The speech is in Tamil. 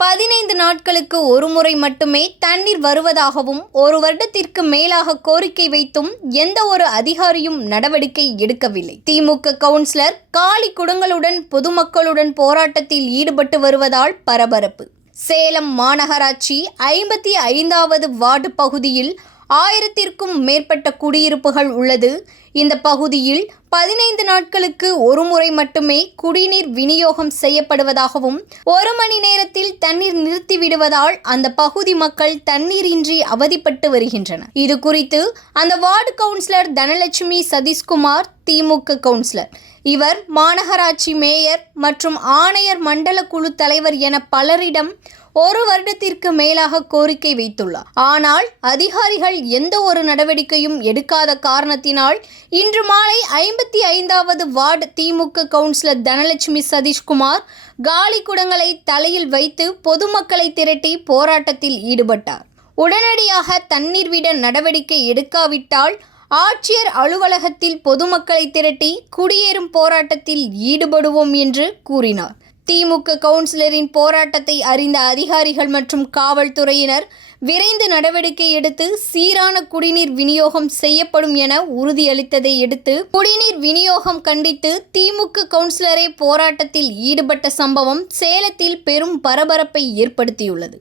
15 நாட்களுக்கு ஒருமுறை மட்டுமே தண்ணீர் வருவதாகவும் 1 வருடத்திற்கு மேலாக கோரிக்கை வைத்தும் எந்த ஒரு அதிகாரியும் நடவடிக்கை எடுக்கவில்லை. திமுக கவுன்சிலர் காலி குடங்களுடன் பொதுமக்களுடன் போராட்டத்தில் ஈடுபட்டு வருவதால் பரபரப்பு. சேலம் மாநகராட்சி 55வது வார்டு பகுதியில் 1000த்திற்கும் மேற்பட்ட குடியிருப்புகள் உள்ளது. இந்த பகுதியில் 15 நாட்களுக்கு ஒருமுறை மட்டுமே குடிநீர் விநியோகம் செய்யப்படுவதாகவும் 1 மணி நேரத்தில் தண்ணீர் நிறுத்திவிடுவதால் அந்த பகுதி மக்கள் தண்ணீரின்றி அவதிப்பட்டு வருகின்றனர். இது குறித்து அந்த வார்டு கவுன்சிலர் தனலட்சுமி சதீஷ்குமார் திமுக கவுன்சிலர், இவர் மாநகராட்சி மேயர் மற்றும் ஆணையர் மண்டல குழு தலைவர் என பலரிடம் 1 வருடத்திற்கு மேலாக கோரிக்கை வைத்துள்ளார். ஆனால் அதிகாரிகள் எந்த ஒரு நடவடிக்கையும் எடுக்காத காரணத்தினால் இன்று மாலை 55வது வார்டு திமுக கவுன்சிலர் தனலட்சுமி சதீஷ்குமார் காலி குடங்களை தலையில் வைத்து பொதுமக்களை திரட்டி போராட்டத்தில் ஈடுபட்டார். உடனடியாக தண்ணீர் விட நடவடிக்கை எடுக்காவிட்டால் ஆட்சியர் அலுவலகத்தில் பொதுமக்களை திரட்டி குடியேறும் போராட்டத்தில் ஈடுபடுவோம் என்று கூறினார். திமுக கவுன்சிலரின் போராட்டத்தை அறிந்த அதிகாரிகள் மற்றும் காவல்துறையினர் விரைந்து நடவடிக்கை எடுத்து சீரான குடிநீர் விநியோகம் செய்யப்படும் என உறுதியளித்ததை அடுத்து குடிநீர் விநியோகம் கண்டித்து திமுக கவுன்சிலரே போராட்டத்தில் ஈடுபட்ட சம்பவம் சேலத்தில் பெரும் பரபரப்பை ஏற்படுத்தியுள்ளது.